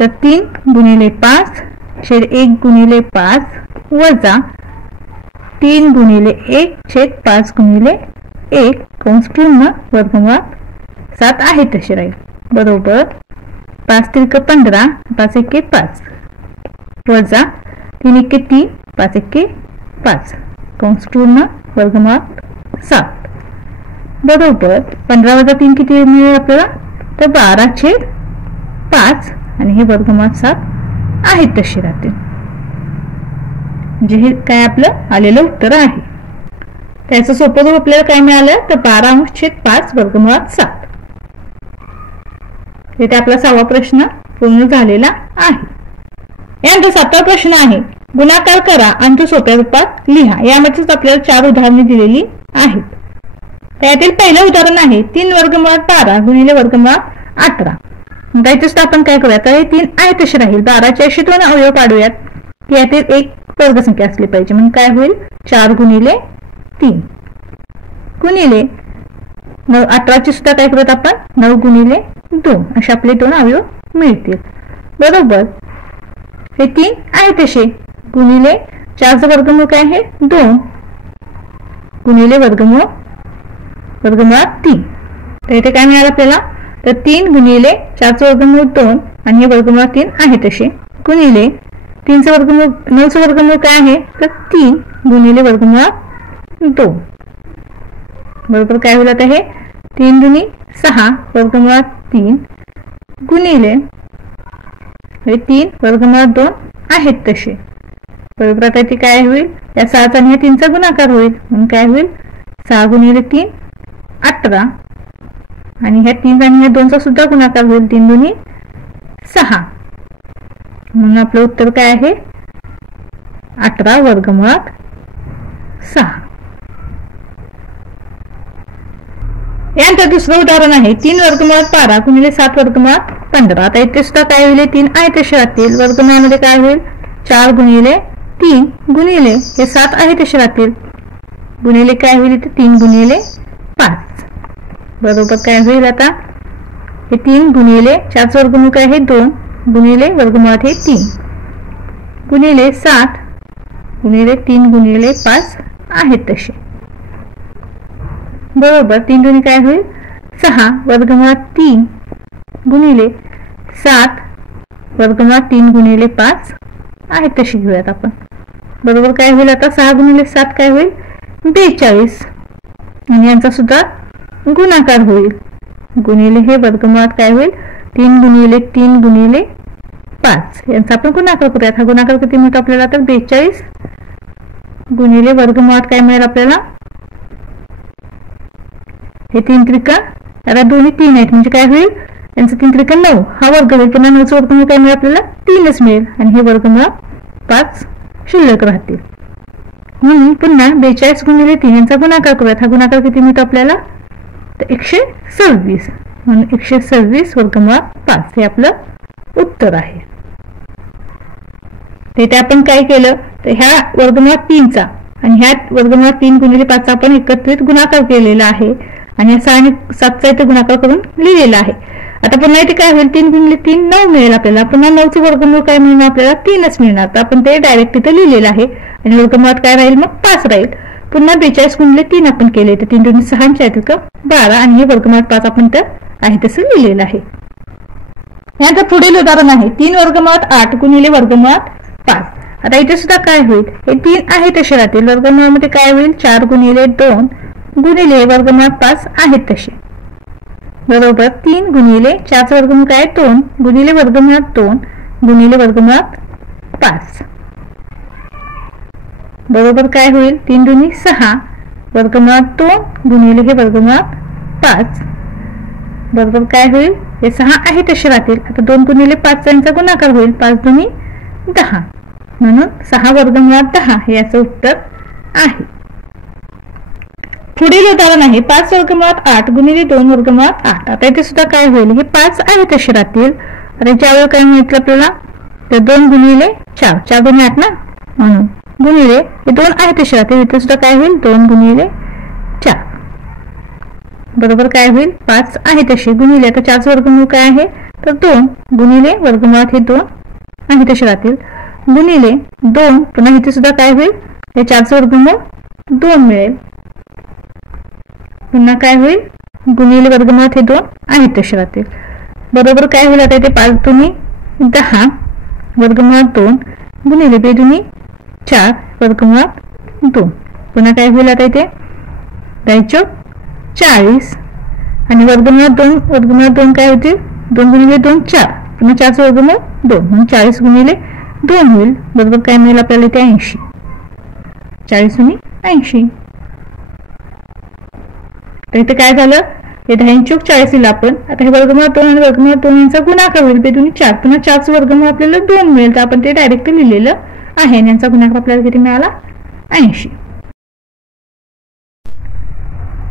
तर 3 गुणिले 5 छेद 1 गुणिले 5 वजा 3 गुणिले 1 छेद 5 गुणिले 1 कंस पूर्ण वर्गमुळात 7 आहे तसे राहील. बरोबर 5 त्रिक 15 5 एके 5 वजा 3 एके 3 5 एके 5 कंस पूर्ण वर्गमुळात 7. बरोबर 15 वजा 3 किती मिळेल आपल्याला तर 12/5 आणि हे वर्गमुळात 7 आहेत तसे राहतील. म्हणजे हे काय आपलं आलेलं उत्तर आहे. त्याचं सोपं रूप आपल्याला काय मिळालं तर 12/5 वर्गमुळात 7. इथे आपला 6वा प्रश्न पूर्ण झालेला आहे. यानंतर 7वा प्रश्न आहे गुणाकार करा आणि तो सोप्या रूपात लिहा. यामध्येच आपल्याला 4 उदाहरणे दिलेली आहेत. त्यातील पहिलं उदाहरण आहे 3 वर्गमुळात 12 गुणिले वर्गमुळात 18. त्याच्यात आपण काय करूया तर हे 3 आहे तसे राहील. 12चे असे 2 अवयव काढूयात की यातील एक वर्गसंख्या असली पाहिजे. म्हणून काय होईल 4 गुणिले 3 गुणिले 18ची सुद्धा काय करत आपण 9 गुणिले 2 असे आपले 2 अवयव मिळतील. बरोबर हे 3 आहे तसे गुणिले 4चा वर्गमूळ काय आहे 2 गुणिले वर्गमुळात 3. तर इथे काय मिळालं आपल्याला तर 3 गुणिले 4चा वर्गमूळ 2 आणि हे वर्गमुळात 3 आहे तसे गुणिले 3चा वर्गमूळ 9चा वर्गमूळ काय आहे तर 3 गुणिले वर्गमुळात 2. बरोबर काय होईल आता हे 3 दुनी 6 वर्गमुळात 3 गुणिले हे 3 वर्गमुळात 2 आहेत तसे. बरोबर आता इथे काय होईल या 7 आणि 3चा गुणाकार होईल. म्हणून काय होईल 6 गुणिले 3 18 आणि ह्या 3 आणि ह्या 2चा सुद्धा गुणाकार होईल 3 दुनी 6. म्हणून आपलं उत्तर काय आहे 18 वर्गमुळात 6. यानंतर दुसरं उदाहरण आहे 3 वर्गमुळात 12 गुणिले 7 वर्गमुळात 15. आता इथे सुद्धा काय होईल, 3 आहे तसे राहतील. वर्गमुळामध्ये काय होईल, 4 गुणिले 3 गुणिले हे 7 आहे तसे राहतील. गुणिले काय होईल, इथे 3 गुणिले 5 बरोबर काय होईल, आता हे 3 गुणिले 4 वर्गमूळ काय आहे 2 गुणिले वर्गमुळात हे 3 गुणिले 7 गुणिले 3 गुणिले 5 आहेत तसे बरोबर. 3 दुनी काय होईल 6 वर्गमुळात 3 गुणिले 7 वर्गमुळात 3 गुणिले 5 आहेत तशी घेऊयात आपण बरोबर. काय होईल आता 6 गुणिले 7 काय होईल 42 आणि यांचा सुद्धा गुणाकार होईल. गुणिले हे वर्गमुळात काय होईल 3 गुणिले 3 गुणिले 5 यांचा आपण गुणाकार करूयात. हा गुणाकार किती मिळतो आपल्याला तर 42 गुणिले वर्गमुळात काय मिळेल आपल्याला हे 3 त्रिका आता दोन्ही 3 आहेत म्हणजे काय होईल यांचं 3 त्रिका 9 हा वर्ग होईल. पुन्हा 9चं वर्गमूळ काय मिळेल आपल्याला 3च मिळेल आणि हे वर्गमुळात 5 शिल्लक राहतील. म्हणून पुन्हा 42 गुणिले 3 यांचा गुणाकार करूयात. हा गुणाकार किती मिळतो आपल्याला तर 126 म्हणून 126 वर्गमुळात 5 हे आपलं उत्तर आहे. ते आपण काय केलं तर ह्या वर्गमुळात 3चा आणि ह्या वर्गमुळात 3 गुणिले 5चा आपण एकत्रित गुणाकार केलेला आहे आणि 6 आणि 7चा इथे गुणाकार करून लिहिलेला आहे. आता पुन्हा इथे काय होईल 3 गुणिले 3 9 मिळेल आपल्याला. पुन्हा 9चे वर्गमूळ काय मिळणार आपल्याला 3च मिळणार. तर आपण ते डायरेक्ट इथे लिहिलेलं आहे आणि वर्गमुळात काय राहील मग 5 राहील. पुन्हा 42 गुणिले 3 आपण केले तर 3 दुनी 6 आहेत का 12 आणि हे वर्गमुळात 5 आपण तर आहे तसं लिहिलेलं आहे. यानंतर पुढील उदाहरण आहे 3 वर्गमुळात 8 गुणिले वर्गमुळात 5. आता इथे सुद्धा काय होईल हे 3 आहे तसे राहतील. वर्गमुळामध्ये काय होईल 4 गुणिले 2 गुणिले वर्गमुळात 5 आहेत तसे बरोबर. 3 गुणिले 4चा वर्गमूळ काय 2 गुणिले वर्गमुळात 2 गुणिले वर्गमुळात 5 बरोबर. काय होईल 3 दुनी 6 वर्गमुळात 2 गुणिले हे वर्गमुळात 5 बरोबर. काय होईल हे 6 आहे तसे राहतील. आता 2 गुणिले 5 यांचा गुणाकार होईल 5 दुनी 10 म्हणून 6 वर्गमुळात 10 हे याचं उत्तर आहे. पुढील उदाहरण आहे 5 वर्गमुळात 8 गुणिले 2 वर्गमुळात 8. आता इथे सुद्धा काय होईल हे 5 आहे तसे राहतील. आता ज्यावेळी काय मिळतं आपल्याला तर 2 गुणिले 4 4 गुणिले 8 ना म्हणून गुणिले हे 2 आहे तसे राहतील. इथे सुद्धा काय होईल 2 गुणिले 4 बरोबर. काय होईल 5 आहे तसे गुणिले आता 4चं वर्गमूळ काय आहे तर 2 गुणिले वर्गमुळात हे 2 आहे तसे राहतील गुणिले 2 पुन्हा इथे सुद्धा काय होईल हे 4चं वर्गमूळ 2 मिळेल. पुन्हा काय होईल गुणिले वर्गमुळात हे 2 आहे तसे राहतील बरोबर. काय होईल आता इथे 5 दुनी 10 वर्गमुळात 2 गुणिले 2 दुनी 4 वर्गमुळात 2 पुन्हा काय होईल आता इथे 40 आणि वर्गमुळात 2 काय होतील 2 गुणिले 2 4 पुन्हा 4चं वर्गमूळ 2 म्हणून 40 गुणिले 2 होईल बरोबर. काय मिळेल आपल्याला इथे 80 40 दुनी 80 तर इथे काय झालं हे 10 चूक 40 लिहिलं आपण. आता हे वर्गमुळात 2 आणि वर्गमुळात 2 यांचा गुणाकार होईल 2 दुनी 4 पुन्हा 4चं वर्गमूळ आपल्याला 2 मिळेल तर आपण ते डायरेक्ट लिहिलेलं आहे आणि यांचा गुणाकार आपल्याला किती मिळाला 80.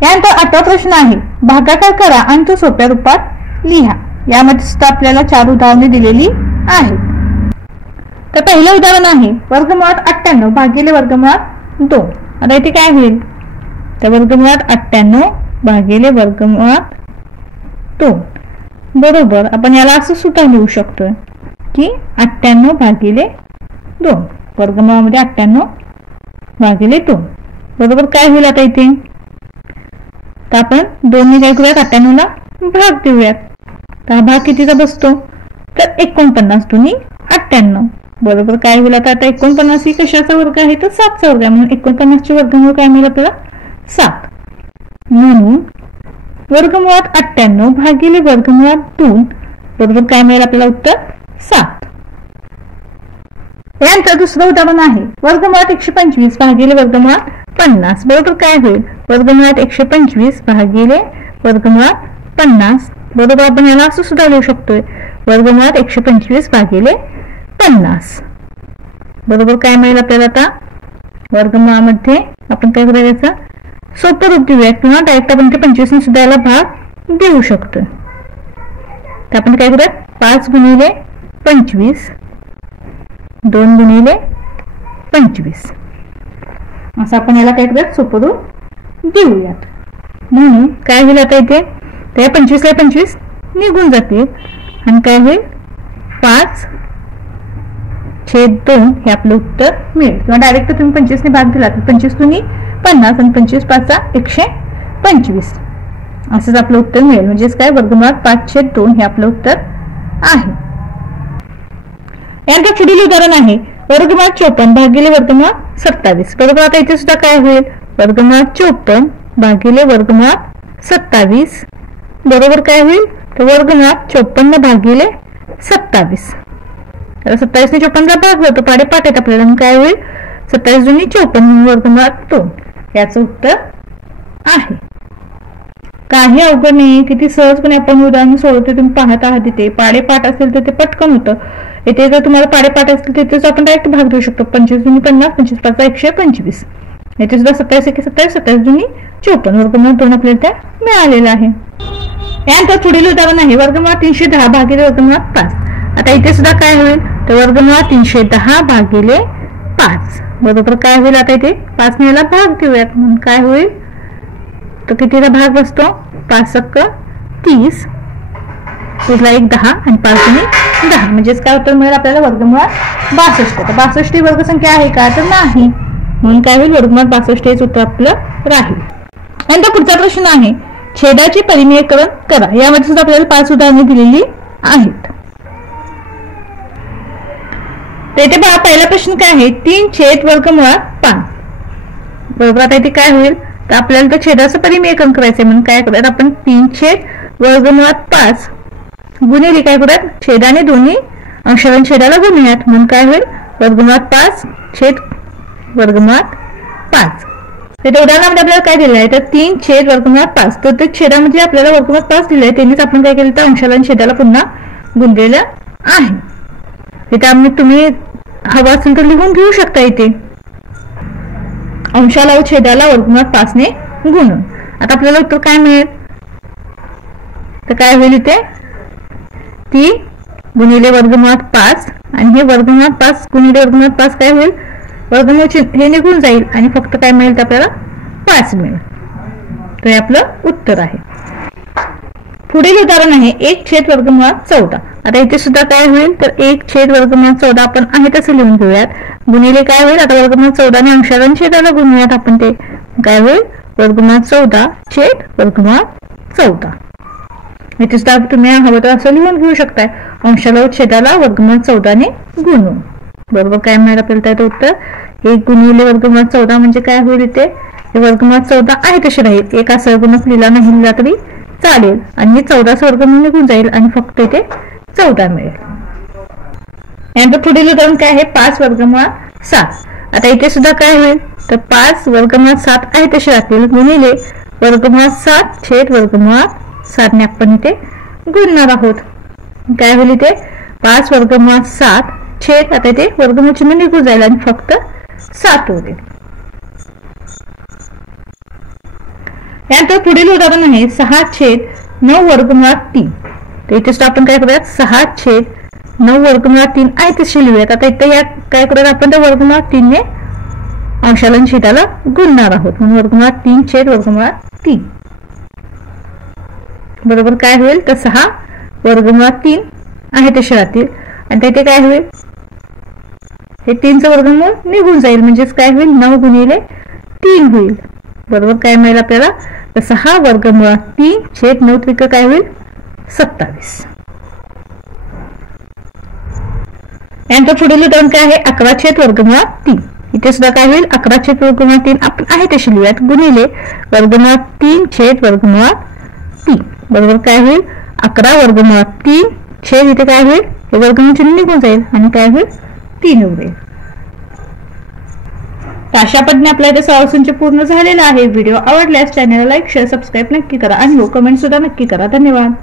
यानंतर 8वा प्रश्न आहे भागाकार करा आणि तो सोप्या रूपात लिहा. यामध्ये सुद्धा आपल्याला 4 उदाहरणे दिलेली आहेत. तर पहिलं उदाहरण आहे वर्गमुळात 98 भागिले वर्गमुळात 2. आता इथे काय होईल तर वर्गमुळात 98 भागिले वर्गमुळात 2 बरोबर. आपण याला असं सुद्धा लिहू शकतोय की 98 भागिले 2 वर्गमुळामध्ये 98 भागिले 2 बरोबर. काय होईल आता इथे तर आपण 2 ने काय करूयात 98 ला भाग देऊयात. तर हा भाग कितीचा बसतो तर 49 दुनी 98 बरोबर. काय होईल आता 49 ही कशाचा वर्ग आहे तर 7चा वर्ग आहे म्हणून 49 चे वर्गमूळ काय मिळेल आपल्याला 7 म्हणून वर्गमुळात 98 भागिले वर्गमुळात 2 बरोबर. काय मिळेल आपल्याला उत्तर 7. यानंतर दुसरं उदाहरण आहे वर्गमुळात 125 भागिले वर्गमुळात 50 बरोबर. काय होईल वर्गमुळात 125 भागिले वर्गमुळात 50 बरोबर. आपण याला असं सुद्धा लिहू शकतोय वर्गमुळात 125 भागिले 50 बरोबर. काय मिळेल आपल्याला आता वर्गमुळामध्ये आपण काय करायचं सोपं रूप देऊया किंवा डायरेक्ट आपण ते 25 ने सुद्धा याला भाग देऊ शकतो. तर आपण काय करूया 5 गुणिले 25 2 गुणिले 25 असं आपण याला काय करूयात सोपं रूप देऊयात. म्हणून काय होईल आता इथे त्या 25 ला 25 निघून जातील आणि काय होईल 5/2 हे आपलं उत्तर मिळेल. किंवा डायरेक्ट तुम्ही 25 ने भाग दिला तर 25 तुम्ही 50 आणि 25 5 125 असंच आपलं उत्तर मिळेल. म्हणजेच काय वर्गमुळात 5/2 हे आपलं उत्तर आहे. यानंतर पुढील उदाहरण आहे वर्गमुळात 54 भागिले वर्गमुळात 27. बरोबर आता इथे सुद्धा काय होईल वर्गमुळात 54 भागिले वर्गमुळात 27 बरोबर काय होईल तर वर्गमुळात 54 भागिले 27. तर 27 ने 54 ला भाग होतो पाडेपाठ आहेत आपल्याला काय होईल 27 दुनी 54 वर्गमुळात 2 याचं उत्तर आहे. काही अवघड नाही किती सहजपणे आपण उदाहरण सोडवतो. तुम्ही पाहत आहात तिथे पाडेपाठ असेल तर ते पटकन होतं. इथे जर तुम्हाला पाडेपाठ असेल तिथेच आपण डायरेक्ट भाग देऊ शकतो. 25 दुनी 50 25 5 125 इथे सुद्धा 27 1 27 27 दुनी 54 वर्गमुळात 2 आपल्याला त्या मिळालेला आहे. यानंतर पुढील उदाहरण आहे वर्गमुळात 310 भागिले वर्गमुळात 5. आता इथे सुद्धा काय होईल तर वर्गमुळात 310 भागिले 5 बरोबर काय होईल आता इथे 5 ने याला भाग देऊयात. म्हणून काय होईल तर कितीला भाग बसतो 5 × 30 पुढला 1 10 आणि 5 दुनी 10 म्हणजेच काय उत्तर मिळेल आपल्याला वर्गमुळात 62. तर 62 ही वर्गसंख्या आहे का तर नाही. म्हणून काय होईल वर्गमुळात 62 हेच उत्तर आपलं राहील. नंतर पुढचा प्रश्न आहे छेदाचे परिमेयकरण करा. यामध्ये सुद्धा आपल्याला 5 उदाहरणे दिलेली आहेत. इथे पहा पहिला प्रश्न काय आहे 3 वर्गमुळात 5 बरोबर. आता इथे काय होईल तर आपल्याला तर छेदाचं परिमेयकरण करायचंय. म्हणून काय करूयात आपण 3 वर्गमुळात 5 गुणिले काय करूयात छेदाने दोन्ही अंशाला छेदाला गुणूयात. म्हणून काय होईल वर्गमुळात 5 छेद वर्गमुळात 5. तर उदाहरणामध्ये आपल्याला काय दिलं आहे तर 3 वर्गमुळात 5 तर ते छेदामध्ये आपल्याला वर्गमुळात 5 दिले आहे त्यांनीच आपण काय केलं तर अंशाला आणि छेदाला पुन्हा गुणलेलं आहे. इथे तुम्ही हवा असेल तर लिहून घेऊ शकता. इथे अंशाला व छेदाला वर्गमुळात 5 ने गुणून आता आपल्याला उत्तर काय मिळेल तर काय होईल इथे 3 गुणिले वर्गमुळात 5 आणि हे वर्गमुळात 5 गुणिले वर्गमुळात 5 काय होईल वर्गमूळ हे निघून जाईल आणि फक्त काय मिळेल तर आपल्याला 5 मिळेल. तर हे आपलं उत्तर आहे. पुढील उदाहरण आहे 1 वर्गमुळात 14. आता इथे सुद्धा काय होईल तर 1 वर्गमुळात 14 आपण आहे तसं लिहून घेऊयात. गुणिले काय होईल आता वर्गमुळात 14 ने अंशाला आणि छेदाला गुणूयात आपण ते काय होईल वर्गमुळात 14 छेद वर्गमुळात 14. इथे सुद्धा तुम्ही हवं तर असं लिहून घेऊ शकताय अंशाला व छेदाला वर्गमुळात 14 ने गुणून बरोबर काय मिळेल आपल्याला त्याचं उत्तर 1 गुणिले वर्गमुळात 14 म्हणजे काय होईल इथे वर्गमुळात 14 आहे तसे राहील. एक असा गुणक लिहिला नाही लिहिला तरी चालेल आणि हे 14 वर्गमूळ निघून जाईल आणि फक्त इथे 14 मिळेल. यानंतर पुढील उदाहरण काय आहे 5 वर्गमुळात 7. आता इथे सुद्धा काय होईल तर 5 वर्गमुळात 7 आहे तसे राहतील गुणिले वर्गमुळात 7 छेद वर्गमुळात 7 ने आपण इथे गुणणार आहोत. काय होईल इथे 5 वर्गमुळात 7 छेद आता इथे वर्गमूळ चिन्ह निघून जाईल आणि फक्त 7 उरेल. यानंतर पुढील उदाहरण आहे 6/9 वर्गमुळात 3. तर इथे सुद्धा आपण काय करूयात 6/9 वर्गमुळात 3 आहे तसे लिहूयात. आता इथे या काय करूयात आपण त्या वर्गमुळात 3 ने अंशाला आणि छेदाला गुणणार आहोत. म्हणून वर्गमुळात 3 छेद वर्गमुळात 3 बरोबर काय होईल तर 6 वर्गमुळात 3 आहे तसे राहतील आणि इथे काय होईल हे 3चं वर्गमूळ निघून जाईल म्हणजेच काय होईल 9 गुणिले 3 होईल बरोबर काय मिळेल आपल्याला तर 6 वर्गमुळात 3 छेद 9 त्रिक काय होईल 27. यानंतर पुढील उदाहरण काय आहे 11 छेद वर्गमुळात 3. इथे सुद्धा काय होईल 11 छेद वर्गमुळात 3 आपण आहे तसे लिहूयात गुणिले वर्गमुळात 3 छेद वर्गमुळात 3 बरोबर काय होईल 11 वर्गमुळात 3 छेद इथे काय होईल हे वर्गमूळ चिन्ह निघून जाईल आणि काय होईल 3 उरेल. तर अशा पद्धतीने आपल्या इथे सॉल्युशनचे पूर्ण झालेला आहे. व्हिडिओ आवडल्यास चॅनलला लाईक शेअर सबस्क्राईब नक्की करा आणि कमेंट सुद्धा नक्की करा. धन्यवाद.